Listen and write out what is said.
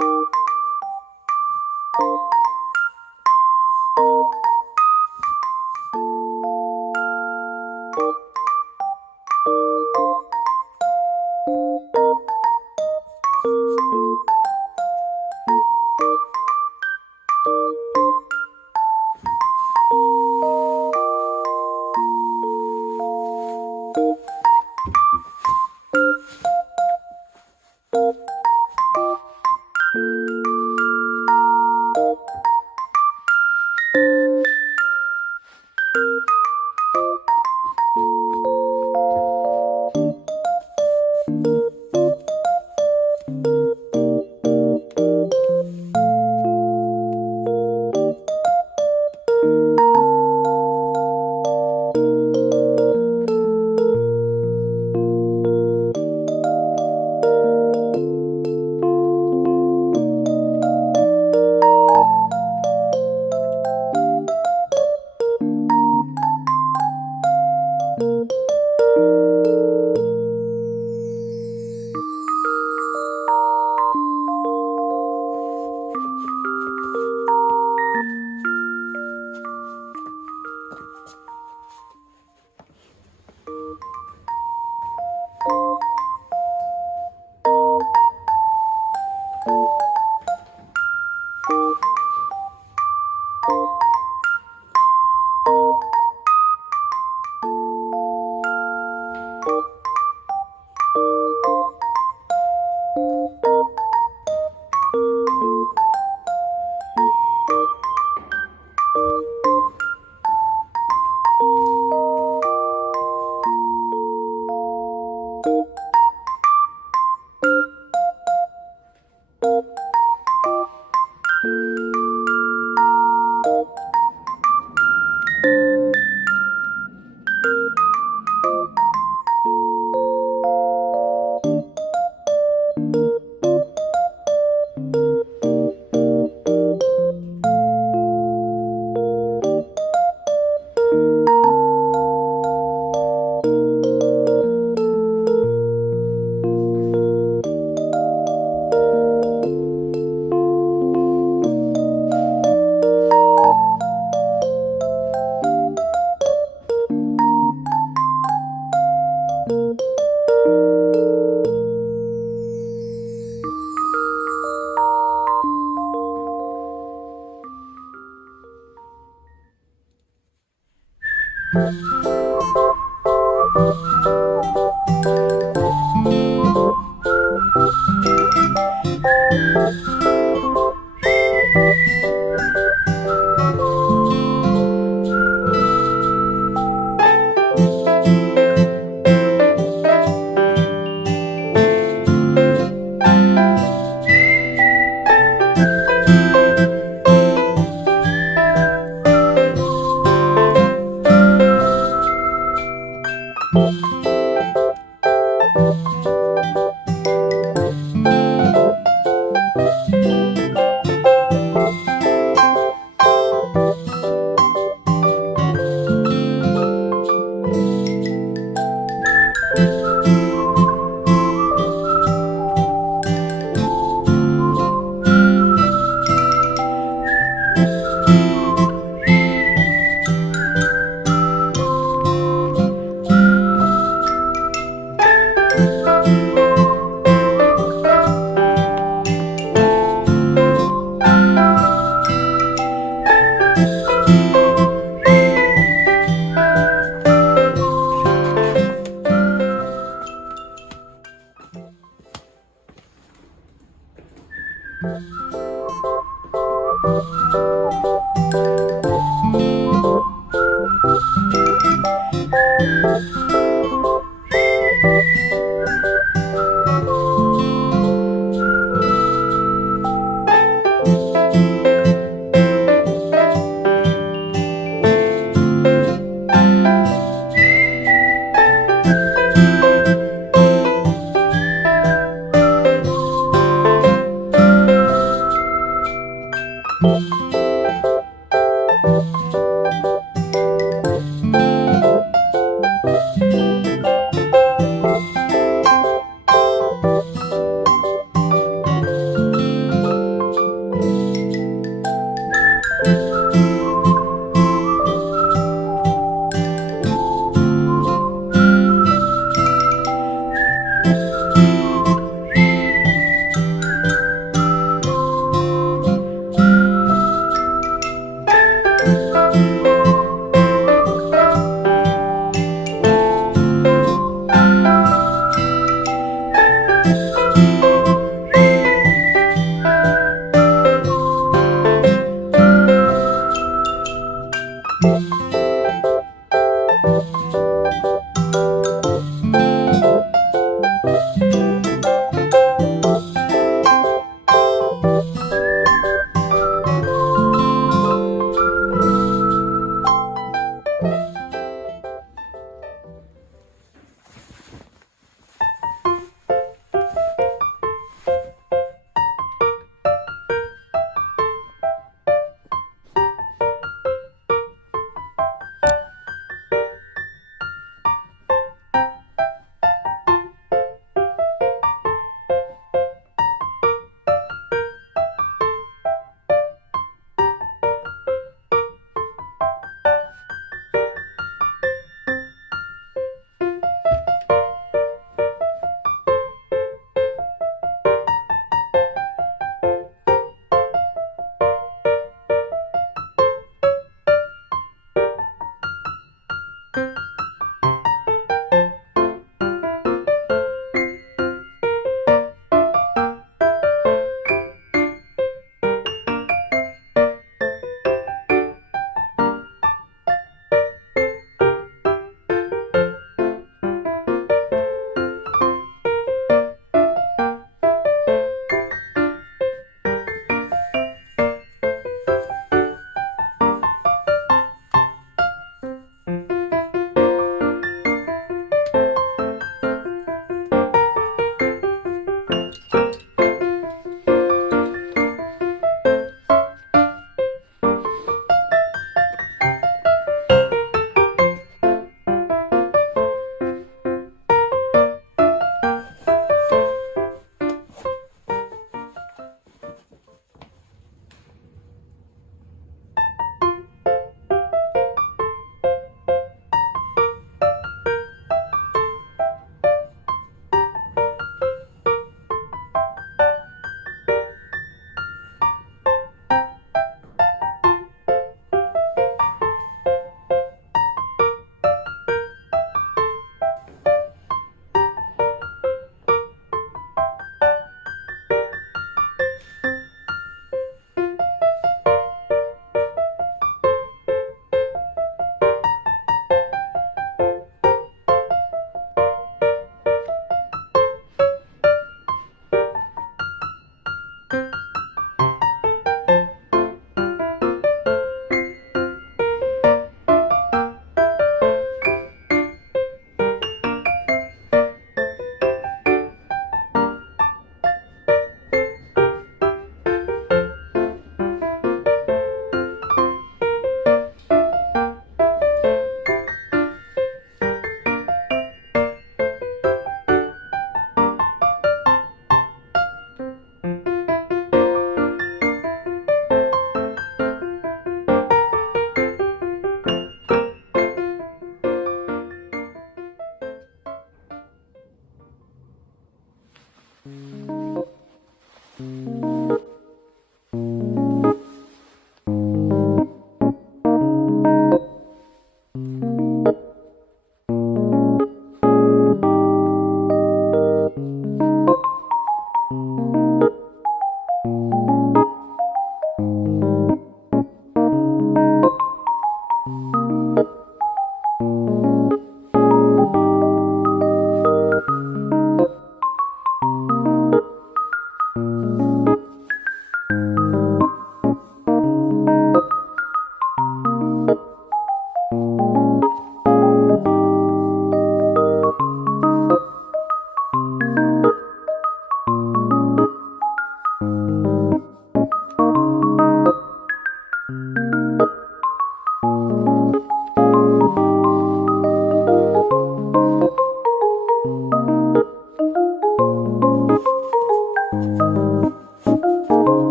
you